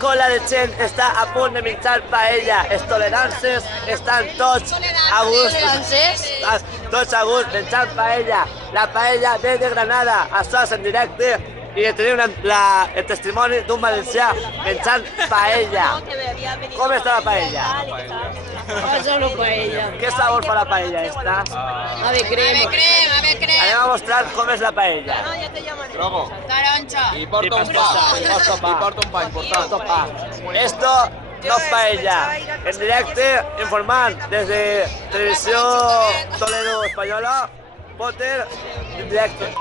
cola de gent està a punt de menjar paella. Els tolerances estan tots a gust. Tots a gust menjant paella. La paella ve de Granada. Això és en directe. I tenim el testimoni d'un valencià menjant paella. Com està la paella? Solo paella. ¿Qué sabor fa la paella esta? Ave crema. Anem a mostrar com és la paella. Trobo. Taronja. I porta un pa. I porta un pa important. Esto no es paella. En directe, informant des de Televisió Toledo Espanyola, Potter, en directe.